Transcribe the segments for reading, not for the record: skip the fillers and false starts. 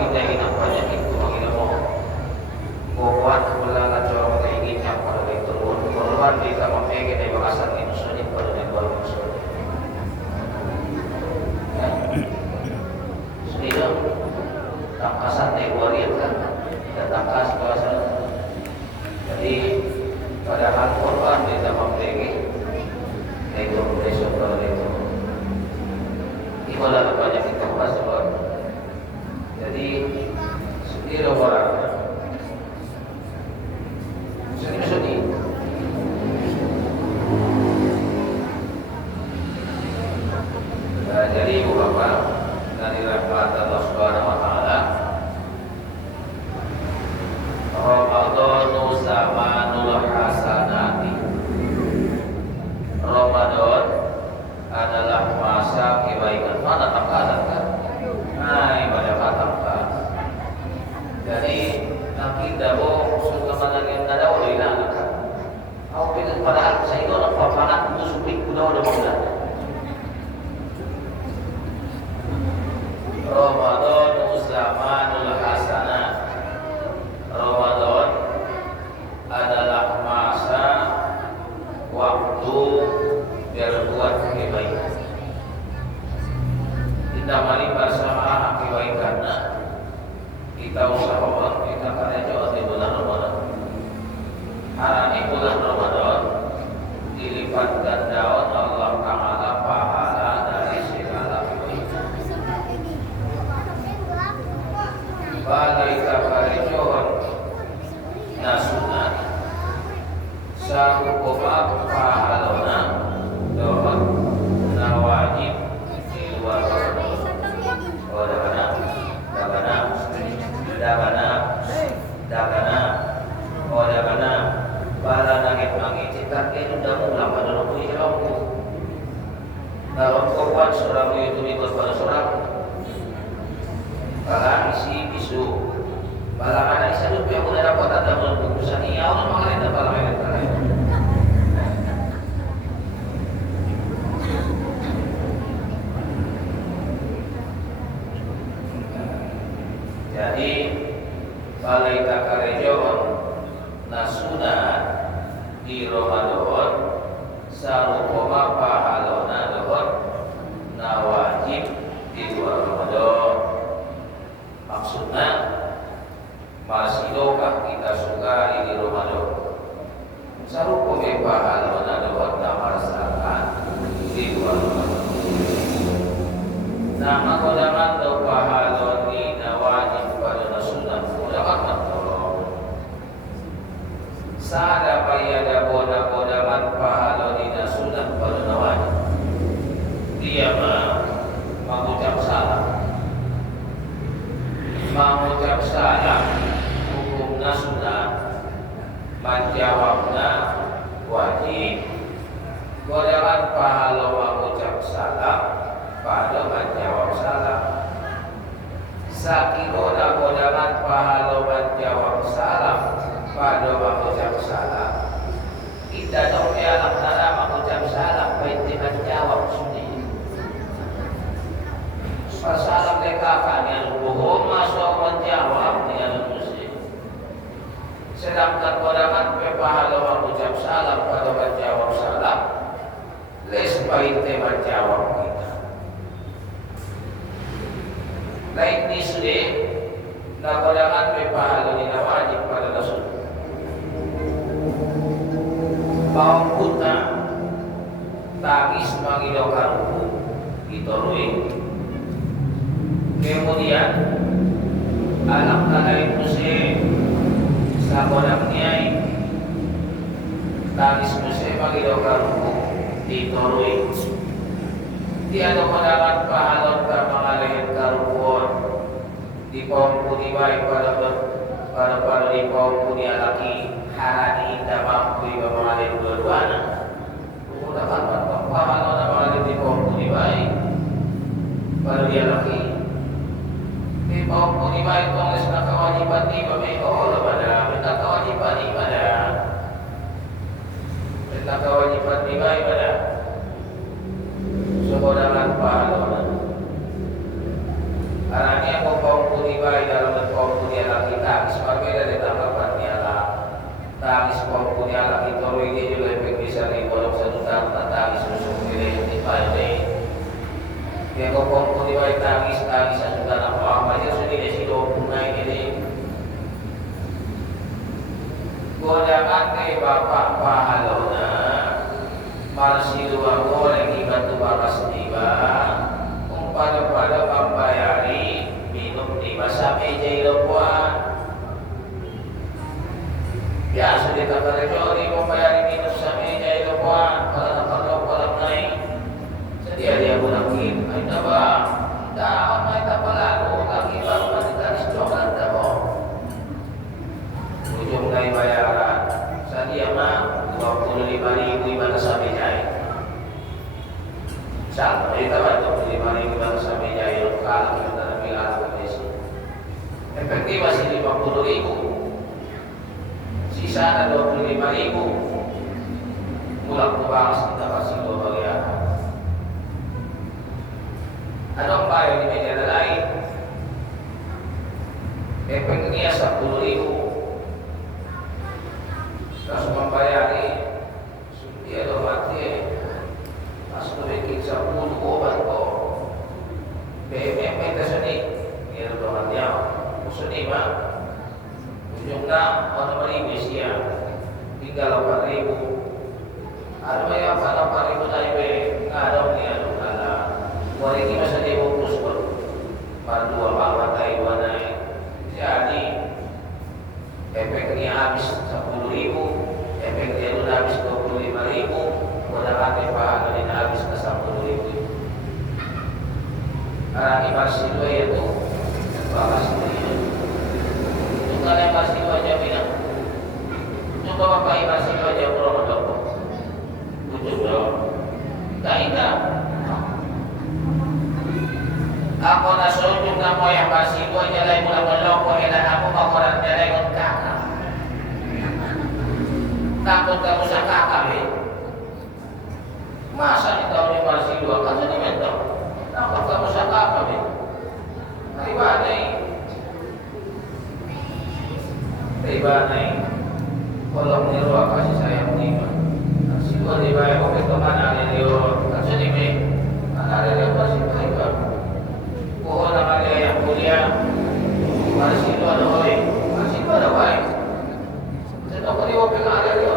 hindi ginapanya itu Panginoon mo. Bukuan wala na jorong kaingin niya para may turun. Kuruhan di ka mamegin ay bakasan inusunin para may barong sunin. Sunilo, tangkasan ay warrior ka. Tatangkas bakasan. Jadi padahal Quran di ka mamegin ay turun preso para may turun. Wala na banyak kita pasal. Jadi sendiri orang sedih. Jadi ibu bapak dari rahmat Allah Subhanahu Wa Taala, Ramadhanu zamanul hasanati. Ramadan adalah masa kebaikan. Mana tangkalan kan? Nah, ibadah tangkalan. Jadi kita boh suka managin na daw rin na kan. Ako pinag paraan sa iyo ng papangat mo supik ko daw na mula. Ramadan zamanul hasanah. Ramadan adalah masa waktu berbuat kebaikan. Kita mari bersama kebaikan. Kita usahakan kita kerja di bulan Ramadan. Hari ini bulan Ramadan dilipat gandakan Allah Taala pahala dari segala kebaikan. Balaika karejohan nasunat sarukobak pahalona dohon nawajib di luar Ramadan. Oh dagana bala nangit citak itu udah mulai pada waktu ihramku. Dalam korban seorang itu ikut pada seorang bala isi bisu bala ada isi lupa yang udah dapat ada bungkusan iya orang mengalir dan bala mengalir. Jadi balai takarejoon nasuna di Ramadan sarukoma pahalona dohon nawajib di luar Ramadan. Maksudnya masih dokah kita suka di Ramadan sarukoma pahalona dohon namarsakan di luar Ramadan. Nama kodangan do pahaloni nawajib pada nasunah kodangan sada payada boda-bodaman pahaloni nasunah pada nawajib. Dia mengucap salam hukum nasunah menjawabna wajib. Bodaman pahalo mengucap salam pada menjawab salam. Sakiroda bodaman pahalo menjawab salam pada mengucap salam. Kita dong alam nara mengucap salam baik menjawab sendiri. Salam dekakan yang bohong masuk menjawab yang muslim. Sedangkan bodaman pahalo mengucap salam pada menjawab salam les baik menjawab kita. Lain ni sudah nakodangan may pahalo ni nawajib pada nasun. Bawang puta tangis mangidokan itorui. Kemudian alam kalai muse sakodang niay tangis muse mangidokan itorui. Tiada mendapat pahalon kamangalahin karupuan di kaum puni baik pada di kaum puni alaki harani indah mampu kamangalahin dua-duana. Mendapat pahalon kamangalahin di kaum puni baik pada dia laki. Di kaum puni baik tulis na kewajiban di pemikol pada minta kewajiban di pada minta kewajiban di baik pada sekolah pahalona. Arahnya kau kutiba dalam kaum dunia lagi tangis berbeda dari tanggapan niala tangis kaum dunia lagi toro ini juga bisa dibolong satu tahun tangis musuh pilih di balik dia kaum kutiba tangis juga apa aja sudah desi bunga ini godakan ke bapak pahalona marsidu aku lagi bantu bakas tiba pada membayari minum di masa meja ilopuan biasa di kamar jori membayari minum sa meja ilopuan pada nakakau naik sedia dia bulangin ay taba daon ay taba lalu lagi baru matitaris jokan tabo ujung na bayaran sedia mah 25.000 ibadah sa meja sama itu ada 25.000 bangsa meja yang kalau kita bilang kondisi efektif masih 50.000 sisa ada 25.000 pulang ke bangsa kita kasih 2 bagian ada empat yang di meja lain efeknya 10.000 langsung membayari dia do mati masuk ke sa puno obat ko BMM seni ya doang dia seni mah ujungnya orang Malaysia tinggal 8.000 ada yang 8.000 tadi be ada ni ada kala wari ini masa dia fokus pada 2 bawa Taiwan naik jadi efeknya habis 10.000 efeknya sudah habis 25.000 Wadakati pahala din habis na 10.000 Arang ibarsido itu Bakas itu Yung kala ibarsido aja bilang Yung bapak ibarsido aja Bro ko Tujuh bro Kaita Ako nasunod na mo yung ibarsido aja Lay mula maloko Hila ako makurat niya Lay kong kakak Takot kamu sa kakak masa kita punya masih 2 kan jadi mentok takut kamu sangka apa nih ribane kalau meniru kasih sayang nih masih 2 dibayar oke teman ada dia kan jadi me ada dia masih riba pohon ada yang mulia masih 2 ada oleh masih 2 ada baik saya tahu dia oke ada dia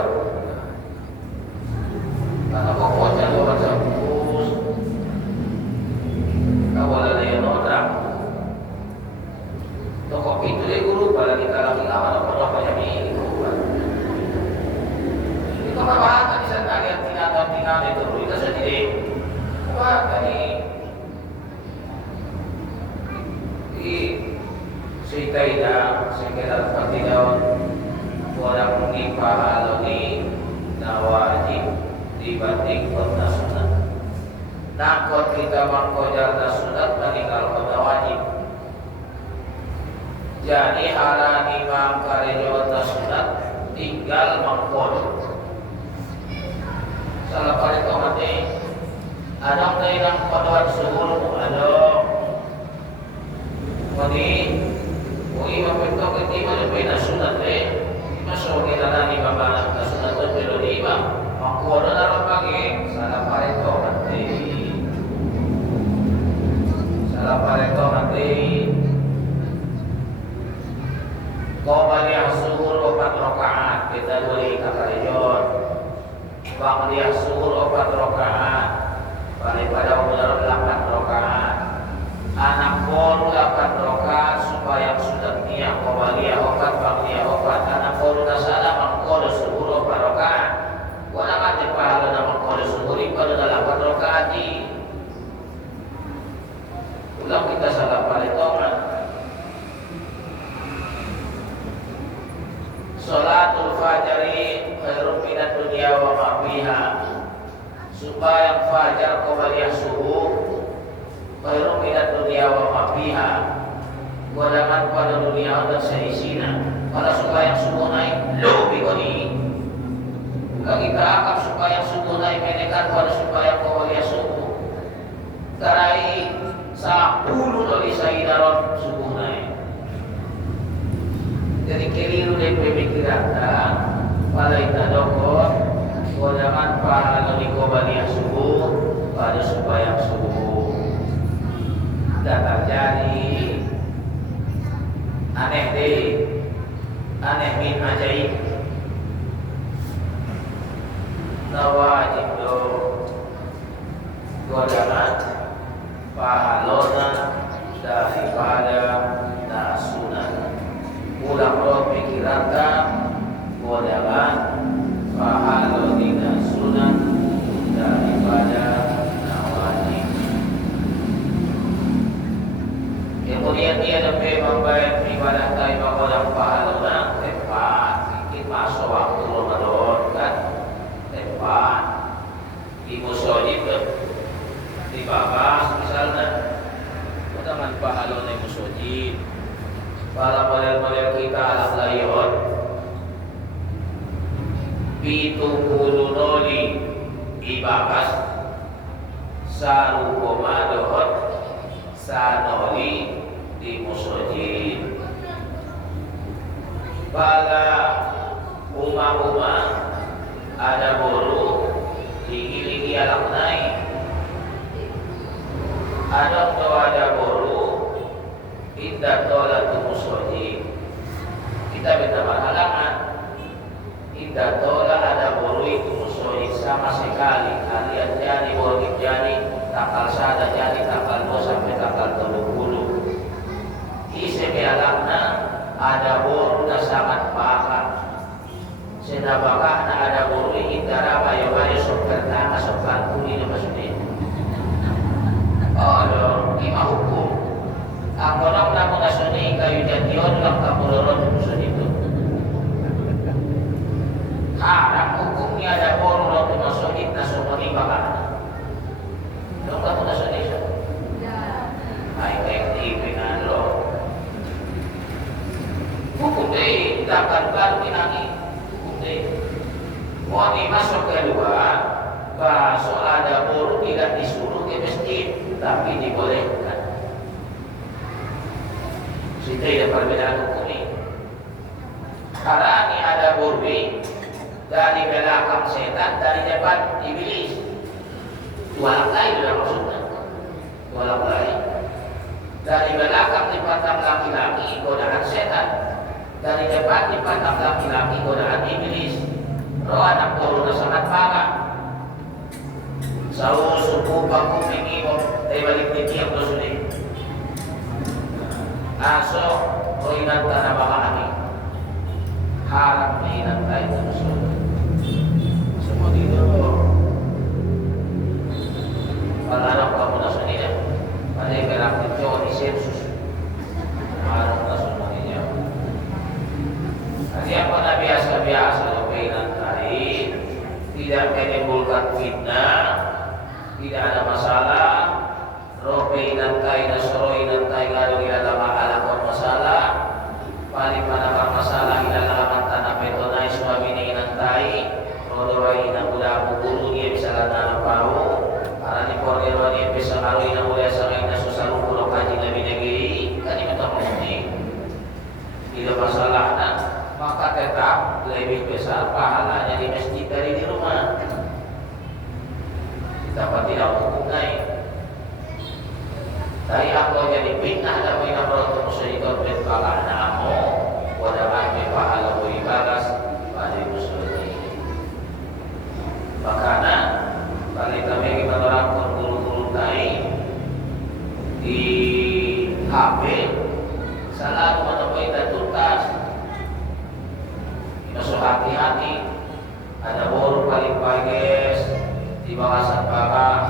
karena pokoknya orang sempus kawalan yang nodrak toko itu dia guru pada kita lagi lawan apa yang ini itu apa di sana lihat tinggal itu kita sendiri apa tadi di Sitaida sekitar 4 tahun orang mengimpah aloni nawajib dibanding kota sunat. Nakot kita mengkojar sunat meninggal kota wajib. Jadi harani mangkari kota sunat tinggal mengkod. Salah paling komate ada yang kodoan suhul ada. Mani ui mapintok itu lebih sunat masuk kita nani bapak sunat itu lebih Mangkodo naroon pagi, salah parito hati. Kau balik suhur 4 rakaat kita beli kakariyon. Balik suhur 4 rakaat, balik pada umur 8 rakaat. Anak koru 8 rakaat supaya sudah niat kau balik 4 anak koru nasalah mangkodo suhur 4 rakaat. Wala kati pahala naman kono sumuri pada dalam 8 rakaat. Ulang kita salah palitongan. Salatul fajri khairum minad dunya wa ma fiha. Supaya fajar qabliyah subuh khairum minad dunya wa ma fiha. Gunakan pada dunia dan seisinya. Pada supaya subuh naik lebih koni. Kita akan supaya subuh naik menekan pada supaya qabliyah subuh. Tarai 10 dari sayyidaron subuh naik. aneh min ajaib nawajib do godangan pahalona daripada nasunan ulang roh pikirankan godangan pahalona sunan daripada nawajib. Kemudian dia lebih membayar ibadah ta'i makodam pahalona tempat sedikit masuk waktu Ramadan kan tempat di musojib dibahas misalnya dengan pahalona musojib para model-model kita anak layon pitu kulunoli dibahas saru komadot sanoli di musojib pada rumah-rumah ada bolu tinggi-tinggi alam naik ada bolu tidak tolak musojib kita minta berhalangan tidak tolak ada bolu itu musojib sama sekali kalian jadi boleh jadi tanggal 1 jadi tanggal 2 sampai tanggal 30 isi biarlah ada bolu dah sangat bakar sudah bakar ada bolu indara bayo-bayo sopertama sopan kuni itu maksudnya oh lima hukum aku nak namun asuni kayu jadion lang kamuloron musuh itu haram hukumnya ada bolu lang masuk itu nasumoni bakar lang kamu nasuni siya ay kayak dengan lo hukum deh kita akan baru pinangi hukum deh mau dimasuk kedua bahasa ada bolu tidak disuruh ke masjid tapi dibolehkan sehingga ada perbedaan hukum ini karena ini ada bolu dari belakang setan dari depan iblis dua lain dalam maksudnya dua lain dari belakang dipandang laki-laki godaan setan dari depan dipandang laki-laki godaan iblis roh anak bolu sangat parah sawu suku baku mingi dari balik yang bersulit aso roinan tanah bakani harap mainan kain bersulit semua itu kalau kamu nasunya pada yang gerak itu di sensus harap nasunya jadi apa biasa mainan kain tidak menimbulkan fitnah tidak ada masalah rope nantai nasroi nantai ngadu ila lama alakon masalah paling mana masalah ila lama tanah betonai suami ini nantai rodoroi na budak guru dia bisa lana pau para di kordero dia bisa ngarui na mulai sangai na susaru pulau kaji lebih negeri kan ini betul mesti tidak masalah maka tetap lebih besar pahalanya di masjid dari di rumah dapat tidak hukum naik dari aku jadi fitnah dan bina berotot musyrikat berkalah namo wadakan pahala beribadas pada muslim makanya kali kami menerapkan guru-guru naik di HP selalu menemui dan tuntas masuk hati-hati ada bolu paling bagus di bahasan bakas,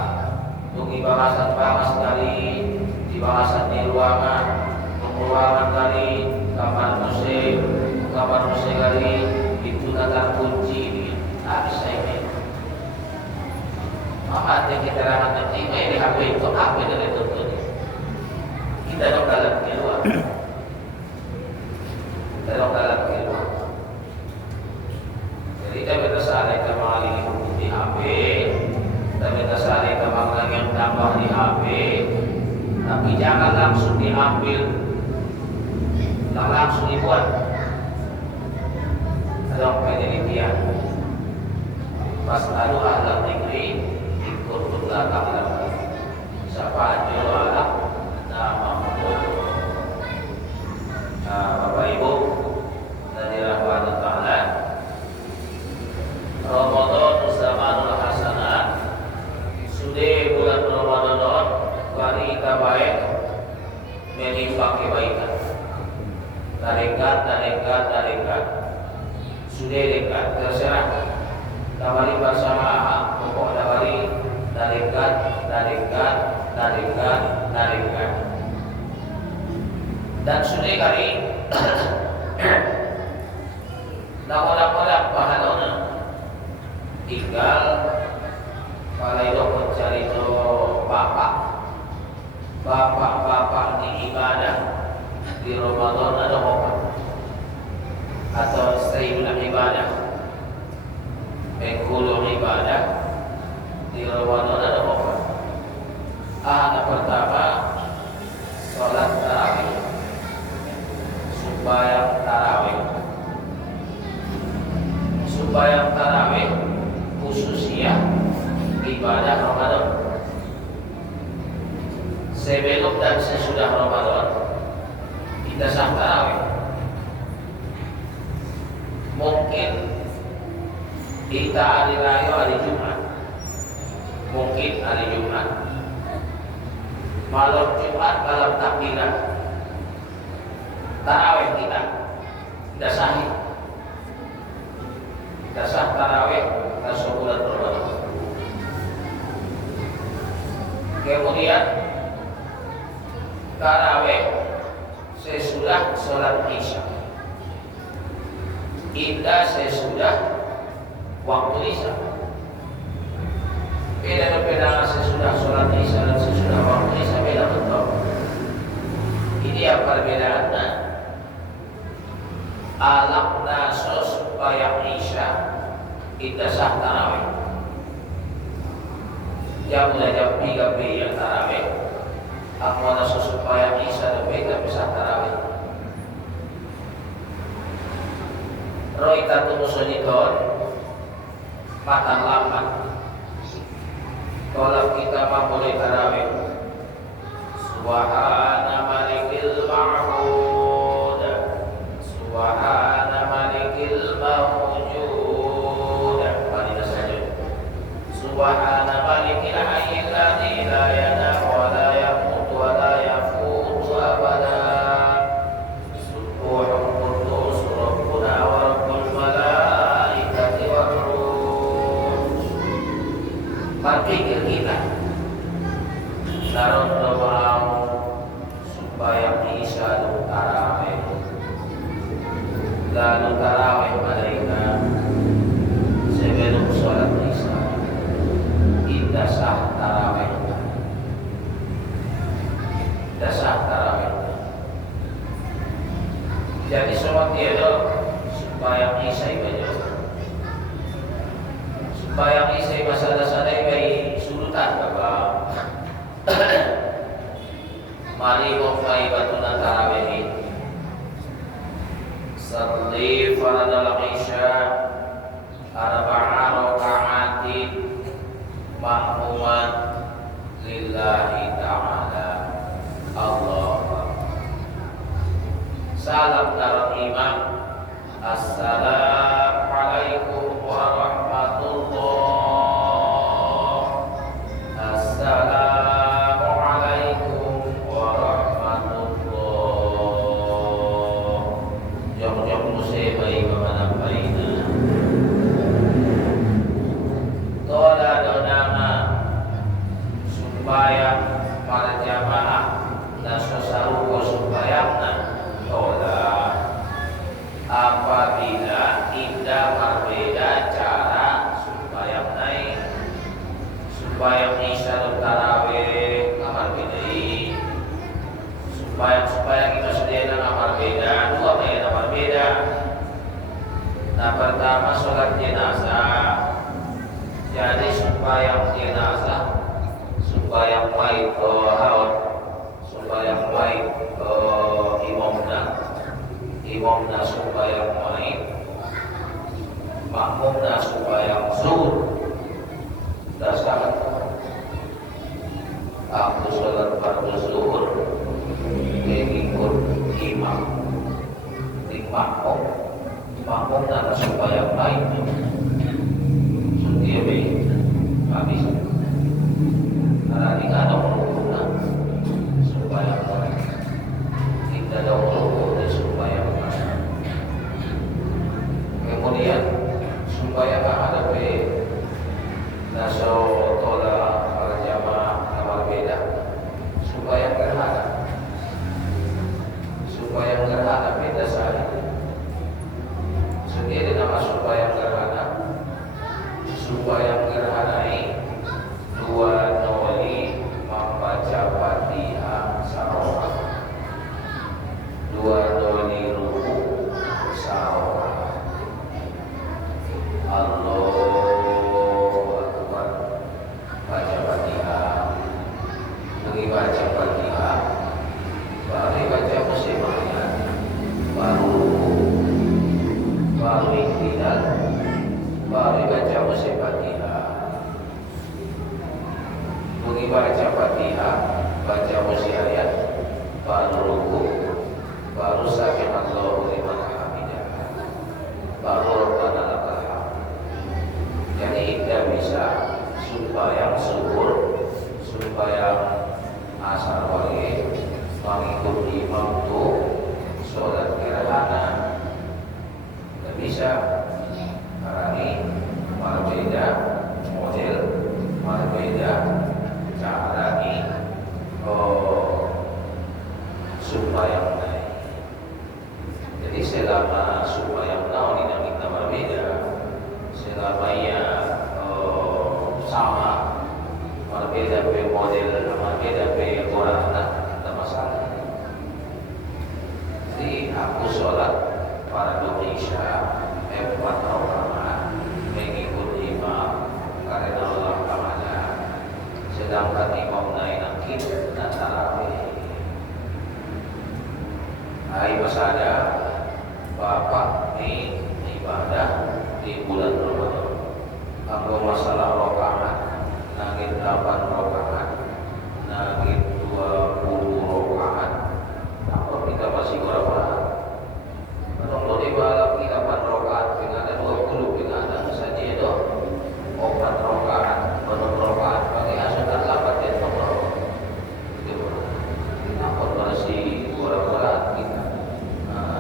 di bahasan bakas kali, di bahasan di ruangan, ruangan kali, kamar musik kali, itu tata kunci, habis saya. Maka ada keterangan nanti di HP itu apa yang dituntut? Kita dong dalam keluar, kita dong dalam keluar. Jadi kita bersalah kita mengalami hukum di HP. Kita saling kemanglang yang tambah di HP tapi jangan langsung diambil langsung dibuat ada penelitian pas lalu alam negeri ikut belakang siapa aja alam nama Bapak Ibu dan menimbang kebaikan. Tarekat. Sudah dekat, terserah. Dabari bersama pokok dabari tarekat. Dan sudah kali dapat pahalona. Tinggal kalau itu mencari bapak di ibadah di Ramadan ada apa? Atau istilah ibadah mengkulur ibadah di Ramadan ada apa? Yang pertama sholat tarawih, supaya tarawih khususnya ibadah Ramadan. Sebelum dan sesudah Ramadan kita sah tarawih. Mungkin kita hari raya hari Jumat, mungkin hari Jumat, malam Jumat malam takbiran tarawih kita sah tarawih sebulan Ramadan. Kemudian tarawih sesudah sholat Isya, kita sesudah waktu Isya. Beda sesudah sholat Isya dan sesudah waktu Isya beda betul. Ini yang perbedaannya. Alam naso supaya Isya kita sah tarawih. Jam 3 yang tarawih. Aku naso supaya Isya kita bisa tarawih. Roy tatu musonidon matang lambat. Kalau kita mulai tarawih, Subhana malikil ma'bud, Subhana malikil mawjud. Mari saja. Subhana malikil hayyil ladzi la yanamu wa la yamutu wa la yafutu abada. Pikir kita naron doa supaya bisa tarawih, lalu tarawih mereka sebelum sholat Isya kita sah tarawih, jadi sholat itu supaya Isya ibadah. Bayang isi masalah sadai bayi sulutan Bapak. Mari ngomai batuna tarawih. Salli faradal isya arba'a raka'atin ma'muman lillahi ta'ala. Allah. Salam darul imam. Assalamualaikum warahmatullah. Assalamualaikum warahmatullah. Jom-jom musik baik kemana baiknya. Tola donama supaya para jamaah nasosaruwa supayana tola. Apabila tidak berbeda cara supaya naik, supaya Isya tarawih kamar beda, supaya kita sediakan kamar beda, dua kamar beda. Nah pertama sholat jenazah, jadi supaya jenazah, supaya baik supaya baik imamna supaya main, makmumna supaya zuhur. Dasar aku sholat fardu zuhur mengikut imam di makmumna supaya main. Sudah habis. Karena tidak ada makmumna supaya main. Supaya gerhana beda saja. Sendiri nama supaya gerhana. Supaya gerhana ini dua noli membaca Fatihah saroha. Dua noli ruku saroha. Allahu Akbar. Baca Fatihah. Bagi baca Fatihah. Baru baca muslimahnya, baru ikhtiar, baru baca muslimahnya. Bagi baca Fatihah, baca muslimahnya, baru ruku, baru sami'allahu liman hamidah, baru rabbana lakal hamd. Jadi tidak bisa supaya syukur, supaya asal wali mengikuti imam itu sholat gerhana tidak bisa, karena ini berbeda model, berbeda cara ini supaya naik. Jadi selama supaya naik tidak kita berbeda, selamanya sama, berbeda be model, berbeda be orang masalah. Jadi aku sholat pada Indonesia 4 rakaat mengikuti imam karena Allah Taala. Sedangkan imam naik nakit dan tarawih. Hari pasada bapak ini ibadah di bulan Ramadan. Kalau masalah rakaat nangit 8 rakaat, nangit 20 rakaat, apa kita masih berapa? Kalau ibadah kita 8 rakaat, kita ada 20, kita ada saja itu 4 rakaat, 6 rakaat, pakai asuhan 8 dan 6 rakaat. Itu apa masih berapa kita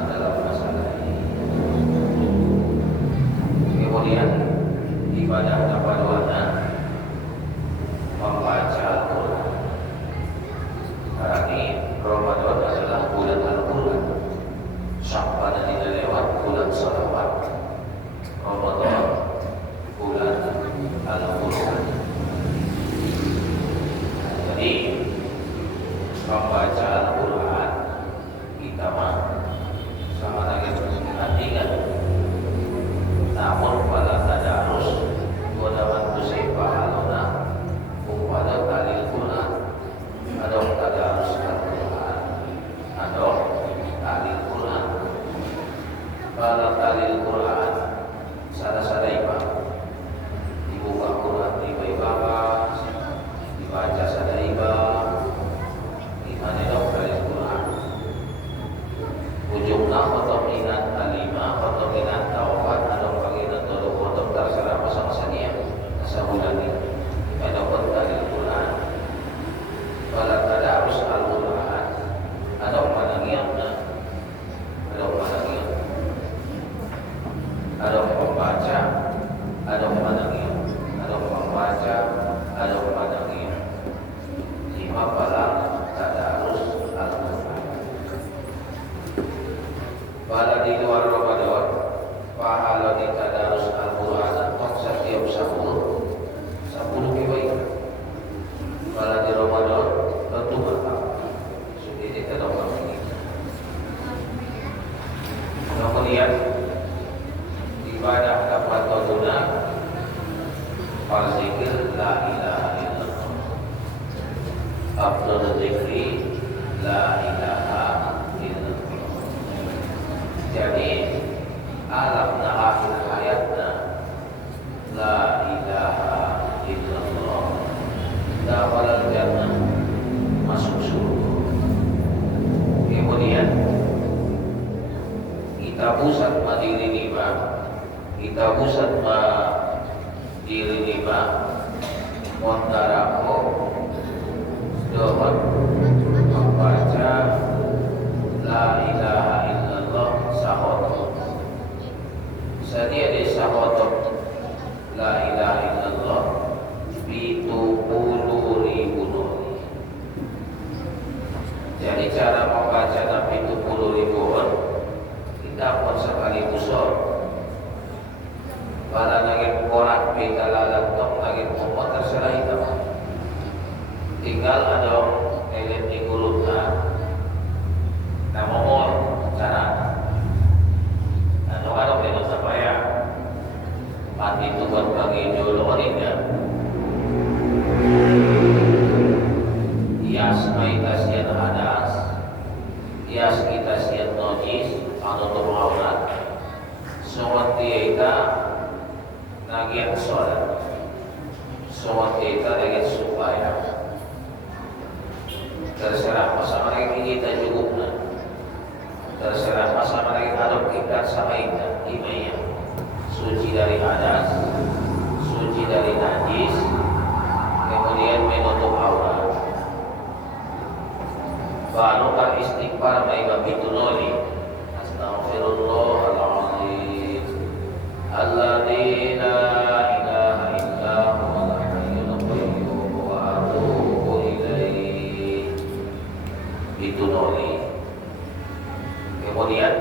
dalam masalah ini. Kemudian ibadah tabaruana membaca Al-Quran. Karena ini Ramadan adalah bulan Al-Quran. Sya'ban tidak lewat bulan salawat. Ramadan bulan Al-Quran. Jadi membaca Al-Quran kita mah sama lagi perhatikan. Namun pada tadarus godawan kusai pahalona pada talil Quran, ada tadarus Al-Quran, ada talil Quran. Pada talil Quran sada-sada iba dibuka Quran iba-iba dibaca sada iba di mana dok talil Quran ujungnya foto minat alima, foto minat taufat, ada bagian tolong foto terserah pasang-pasangnya sebulan ini. Ada foto talil Quran. Pada tadarus Al-Quran ada pandangiannya, ada pandangian, ada pembaca, ada pandangian, ada pembaca, ada pandangian. 5 pada tadarus Al-Quran. Pada di luar Ramadan, pahala di tadarus Al-Quran untuk setiap 10 kebaikan. Pada di Ramadan tentu mata sudah diterapkan ini. Kemudian ibadah dapat guna berzikir la ilaha illallah. Afdal zikri la ilaha illallah. Jadi alamna akhir hayatna la ilaha illallah. Dapat jannah, masuk surga. Kemudian kita pusat madiri lima, kita pusat madiri lima, montarako dohon membaca la ilaha illallah sahoto. Sedia di sahoto la ilaha illallah 70.000 nol. Jadi cara membaca 70.000 najis anu aurat sewati eta nagian sholat sewati eta nagian supaya terserah masa mereka kita cukupna terserah masa mereka adab kita sama kita imaya suci dari hadas suci dari najis kemudian menutup aurat baru kan istighfar baik bitunoli astaghfirullahaladzim alladzi la ilaha illa huwal hayyul qayyum wa atubu ilaihi bitunoli kemudian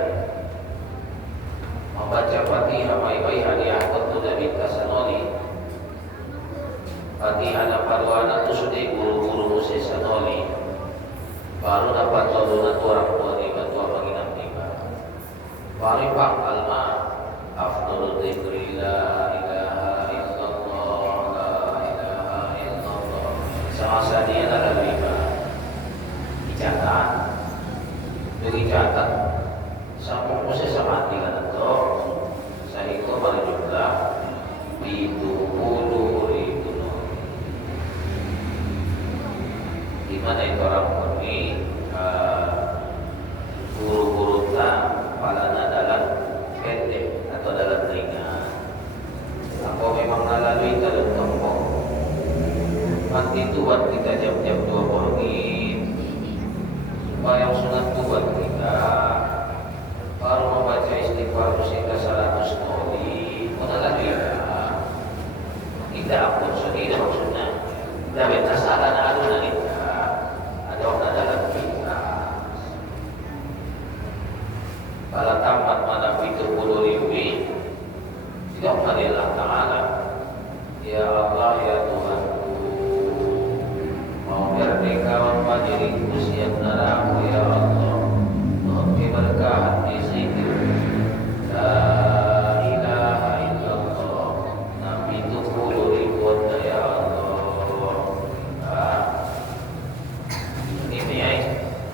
membaca Fatihah baik-baik hadiah waktu Nabi Kasanoli Fatihah dapat wana tu sudah guru-guru Musa Sanoli baru dapat tolongan orang tua di bantuan menginap tiba baru pangkal ma afdalul dzikri la ilaha illallah la ilaha illallah semasa dia dalam lima dicatat sampai Musa sama tinggal itu saya itu pada jumlah itu 10.000 di mana itu orang ini guru-guru pada dalam pendek atau dalam ringan apa memang melalui dalam tempat mati itu buat kita jam-jam 2 pagi supaya sunat itu buat kita baru membaca istighfar sehingga 100 kali melalui tidak pun sudah maksudnya tidak beta salah ada orang dalam kita pada tamat mana itu 10.000 tidak mengenal Ta'ala ya Allah ya Tuhanku mau merdeka diriku siap naraku ya Allah memberi berkah di zikir la ilaha illallah nabi itu 10.000 ya Allah ini ya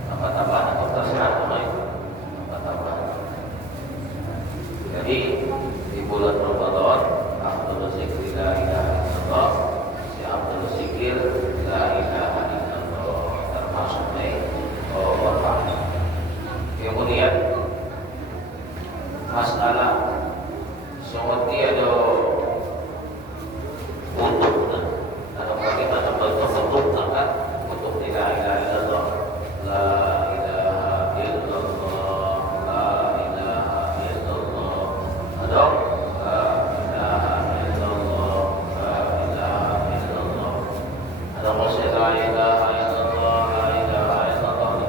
tambah-tambahan atau terserah tambah-tambahan jadi di bulan Ramadan afdhalul zikri la ilaha illallah si afdhalul zikir la ilaha illallah termasuk orang kemudian masalah seperti ada untuk atau bagaimana bentuk kan untuk la ilaha illallah la ilaha illallah la ilaha illallah ada la ilaha illallah la ilaha illallah ada maksud la ilaha illallah la ilaha illallah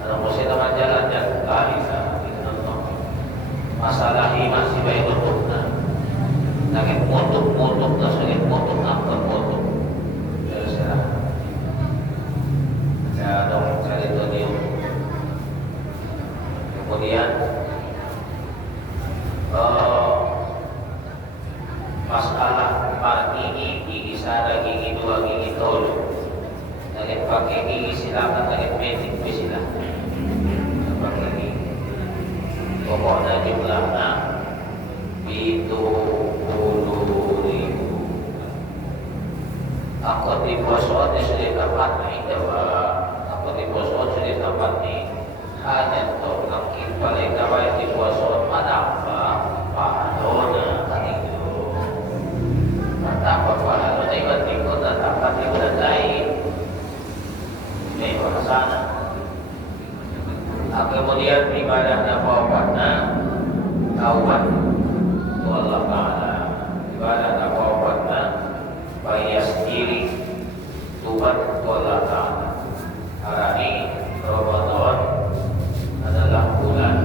ada maksud dengan jalan-jalan la ilaha illallah masalah iman si baik bentuknya lagi mutuk sebagai mutuk apa mutuk terserah ya dong cari itu kemudian masalah gigi sada gigi dua gigi tolu lagi pakai gigi silakan lagi medik silakan pakai gigi pokoknya jumlahnya itu 10.000 aku di posotnya sudah dapat nih aku di posot sudah dapat nih hanya untuk mungkin paling kawai di posot mana apa pahalona kan itu apa pahalona tiba-tiba dapat di bulan lain ini orang sana kemudian ibadahnya wafatnya taubat Allah Ta'ala ibadahnya wafatnya bayar sendiri tubat Allah Ta'ala hari ini Ramadan adalah bulan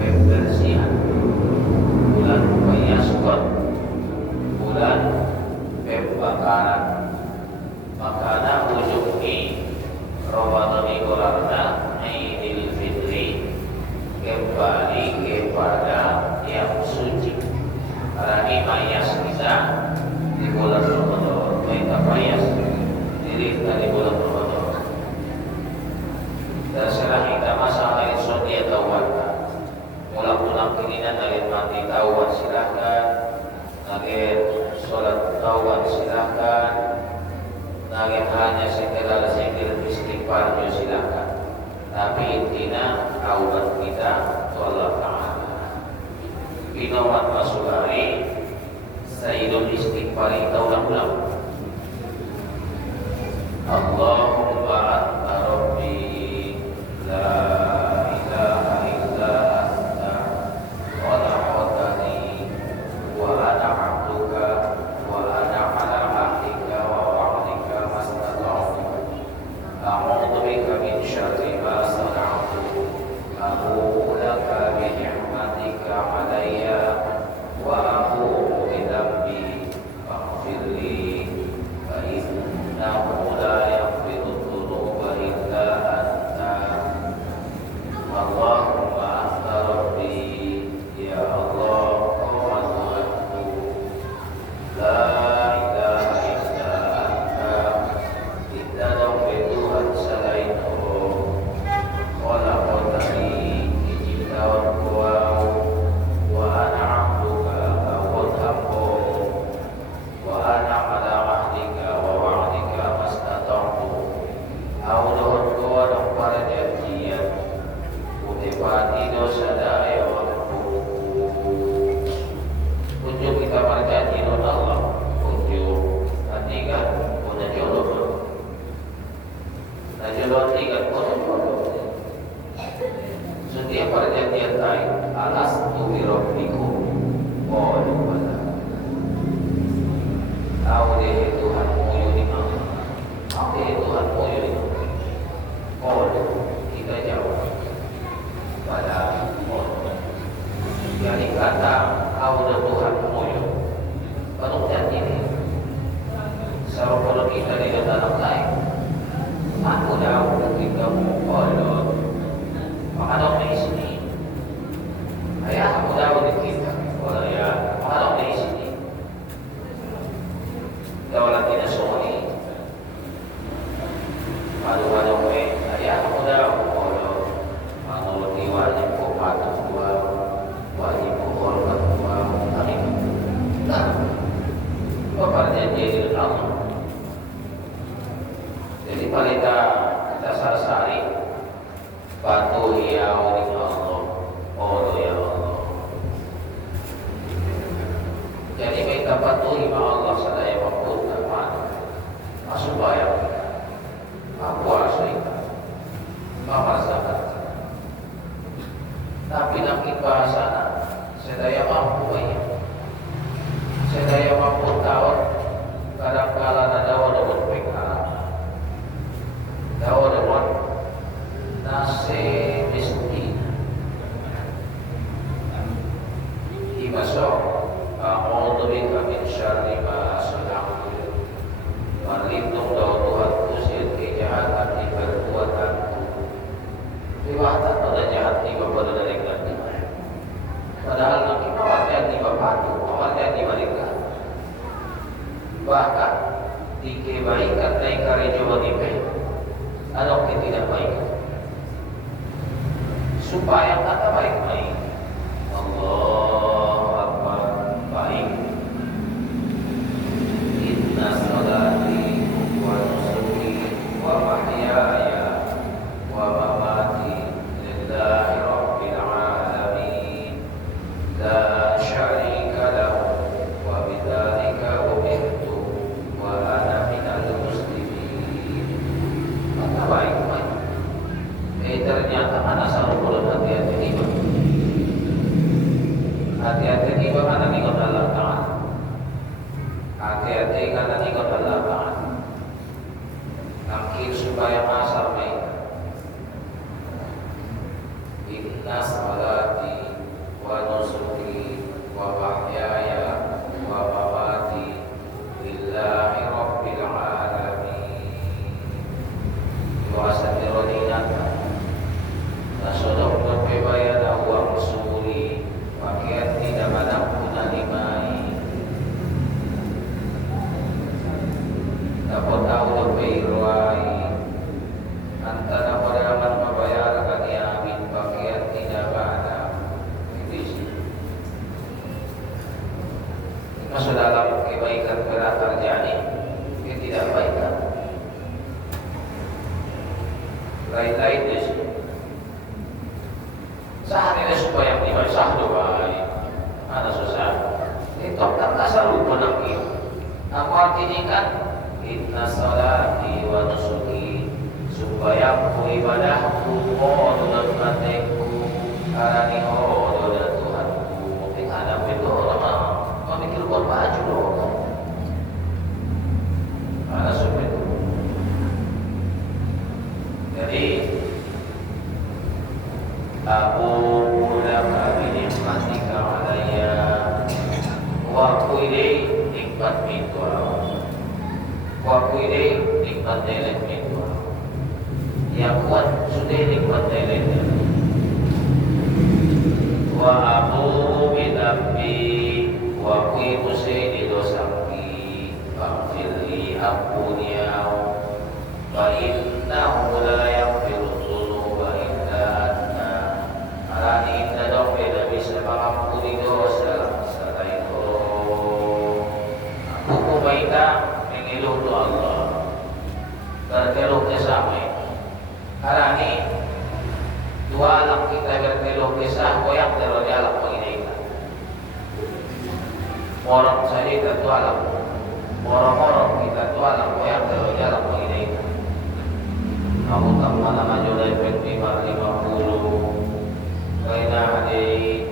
pembersihan bulan pembersihan bulan pembakaran makanya ujung ini Ramadan itu karena Idul Fitri kembali kepada yang suci karena ini mayas kita di bulan Ramadan kita mayas diri dari taubat kita ke Allah Ta'ala. Binawan Rasulari Sayyidul Istighfari taulang-ulang. Allahumma anta rabbi la ilaha illa anta khalaqtani wa ana 'abduka wa ana 'ala 'ahdika wa wa'dika mastata'tu a'udzu bika min syarri ma sana'tu abu'u laka bi ni'matika 'alayya wa abu'u bi dhanbi faghfir li fa innahu la yaghfiru dhunuba illa anta. Allahumma anta rabbi, ya Allah kau Tuhanku, la ilaha illa anta, tidak ada Tuhan selain Allah. Khalaqtani, diciptakan Kau, wa ana 'abduka, aku hamba, wa ana 'ala 'ahdika wa wa'dika mastata'tu. Aku dohon Kau dalam para janjian, utipati dosa daya waktu. Unjuk kita berjanji dengan Allah, unjuk hatikan punya jodoh. Nah jodoh hatikan punya jodoh. Setiap perjanjian lain, alas tuhi rabbiku, qalu bala. Tahu deh Tuhanmu yunimah, tahu deh Tuhanmu yunimah. Qalu, kita jawab pada qalu. Jadi kata tahu deh Tuhanmu yun, kalau janji ini, kalau kita di dalam lain, aku tahu kita qalu. Maka dong di sini, ayah aku tahu di kita, kalau ya maka dong di sini, daulat kita semua ini, madu ayah aku tahu kalau menurut wajib kau patuh dua, wajib kau hormat dua, tapi nah, kau berjanji dengan Allah. Jadi kita sasari. Patuh ya Allah, Allah ya Allah. Jadi kita patuhi Allah sadaya waktu teman. Masuk bayar, aku asli, mama zakat. Tapi nakit bahasa, sadaya mampu bayar, sadaya mampu tahu. Kadang-kala nadawa dengan pekara, dawa dengan nasi miskin. Imasok, a'udzu bika min syarri ma sana'tu. Berlindung dari Tuhanku dari kejahatan di perbuatanku. Kejahatan pada jahat di pada dari ganti. Padahal nanti awalnya di bapakku, awalnya di mereka. Bahkan di kebaikan naik karya Jawa di ada yang tidak baik. Supaya kata baik-baik, Allahu Akbar, baik. Inna salati wa nusuki wa mahyaya wa mamati lillahi rabbil alamin, la syarika lahu wa bidzalika umirtu wa ana minal muslimin. Kata baik-baik. Ternyata anak sarukulan hati-hati tiba. Hati-hati tiba karena ikut Allah Ta'ala. Hati-hati karena ikut Allah Ta'ala. Nakir supaya masar baik. Inna salati wa nusuki wa mahyaya wa mamati lillahi rabbil alamin. Wa astaghfirullaha Nasodok berpebaya uang suri, pakaian tidak mampu nalimai. Dapat tahu berpeiruai, antara pedaman membayar kami amin pakaian tidak ada. Itu masuk dalam kebaikan berat terjadi, itu tidak baikkan. Lain-lain di sini. Sehari supaya tiba sah doa. Ada susah. Itu kan asal lupa lagi. Aku artinya kan inna salati wa nusuki supaya ku ibadahku dan ngateku karani dan Tuhanku. Tinggal ada itu orang memikir buat baju doang. Ada supaya itu. Jadi aku laka binikmatika alaya wa kuili nikmat itu wa kuili nikmat elek itu yang kuat sudah nikmat elek wa aku bidambi wa kui musyi dosaku fa'firli ampunia wa innahu la yaghfiru dzunuba illa anta arani inna dong beda bisa mengampuni dosa selain aku kubaita mengeluh tu Allah berkeluh kesama arani dua alam kita berkeluh kesah koyak terlalu alam penginaikan orang saja kita tu alam orang-orang kita tu alam koyak terlalu alam penginaikan aku tak mana maju dari pentimar 50 kaina hadi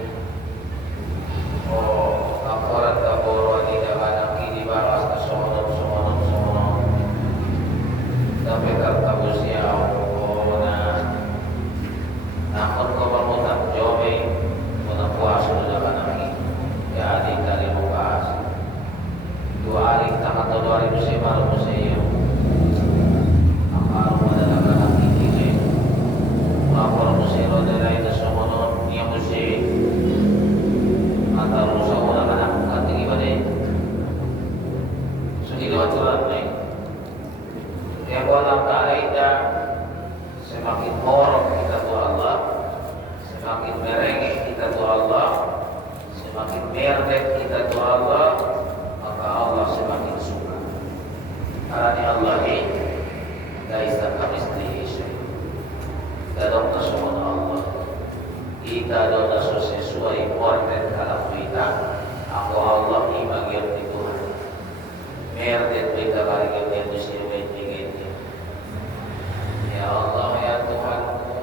kaporat kaboro di dalam di baras sono sampai kartu siau nakon ko pamutak jobe muna puaso na kanami ya di kali bukas 2 hari tak atau 2 hari musim baru musim akar adalah kanang ini lapor musim rodela itu semua dia musim atau musuh orang kanang kanting ibadah sudah aturan nih yang orang kaidah semakin borok kita tu Allah, semakin merengek kita tu Allah, semakin merdek kita tu Allah, maka Allah semakin suka. Karena Allah ini laisa kamitslihi syai'. Dadong semua Allah. Kita doa sesuai portet kalau kita. Aku Allah ini bagian di Tuhan. Merdek kita bagian di sini. Ya Allah ya Tuhanku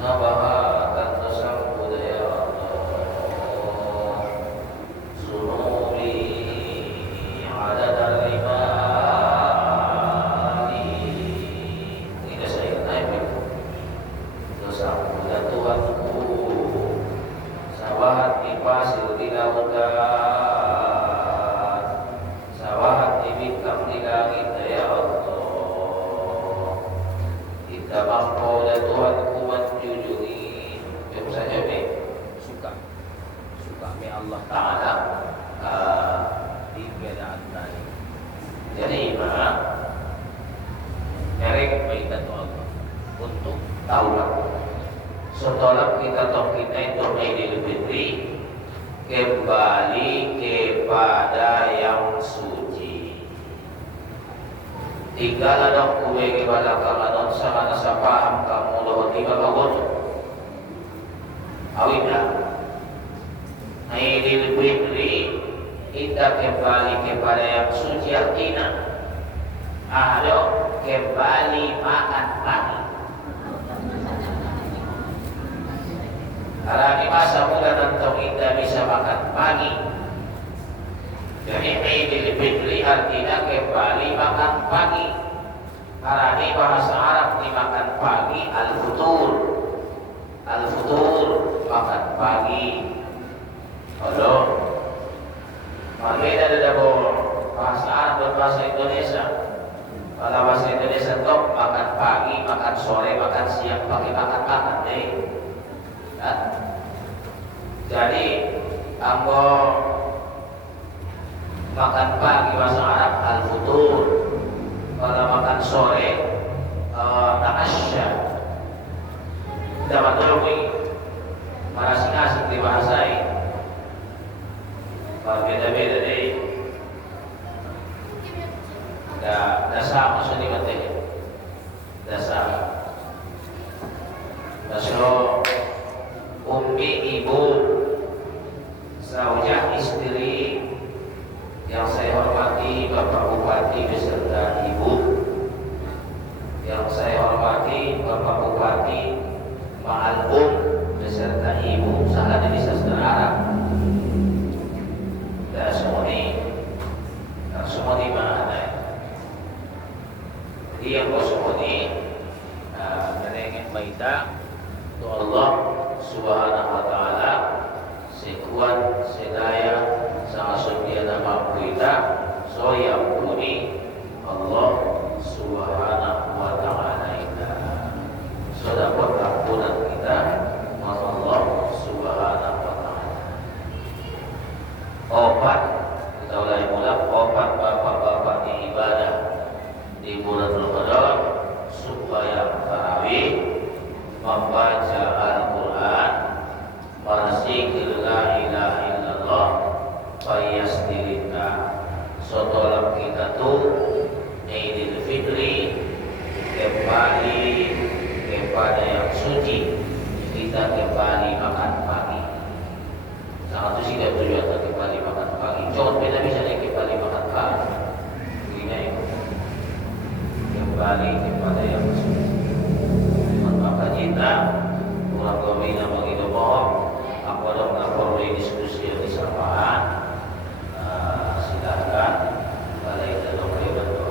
nabahatan dosaku ya Allah zunubi ada dari mali tidak saya naik dosaku ya Tuhanku sawahat di pasir di lautan sawahat di bintang di langit ya Allah Tamampo dan Tuhanku menjunjungi yang saja suka me Allah Ta'ala di keadaan tadi. Jadi mereka berikan Allah untuk taubat. Setelah kita tahu kita itu Idul Fitri kembali kepada yang suci. Tinggal ada kue kepada kamu sama nasa paham kamu loh tiba bangun. Awinah. Idul Fitri kita kembali kepada yang suci artinya. Ayo kembali makan pagi. Karena di masa muda tentu kita bisa makan pagi. Jadi Idul Fitri artinya kembali makan pagi. Karena di bahasa Arab dimakan pagi al-futur. Al-futur makan pagi. Halo. Berbeda dari bahasa Arab dan bahasa Indonesia. Kalau bahasa Indonesia top makan pagi, makan sore, makan siang, pagi makan deh. Kan? Jadi anggo makan pagi bahasa Arab al-futur. Kalau makan sore ta'asya. Dapat dulu marasing-asing dibahasai. Berbeda-beda deh. Dah sama sudah materi. Dah sama. Masuk ummi ibu, zaujah istri yang saya hormati Bapak Bupati beserta Ibu, yang saya hormati Bapak Bupati Ma'al beserta Ibu, sahabat di sastra Arab. Dan semua di mana? Jadi yang semua di menengah maita tu Allah Subhanahu wa taala sekuat sedaya sangasutiana mampu kita so yang puni Allah Subhanahu wa taala kita so dapat ampunan kita Allah Subhanahu wa taala. Obat kita mulai obat bapak-bapak di ibadah di bulan Ramadan supaya tarawih membaca Al-Quran, berzikir la ilaha illallah, fayasdirika. Setelah kita tuh Idul Fitri kembali kepada yang suci, kita kembali makan pagi. Sangat suci dan tujuan kembali makan pagi. Jangan beda bisa kembali makan pagi. Ini kembali kepada yang suci. Maka kita kurang lebih nama kita bohong. Aku ada mengaporkan diskusi yang disampaikan. Silakan kalau itu boleh bantu.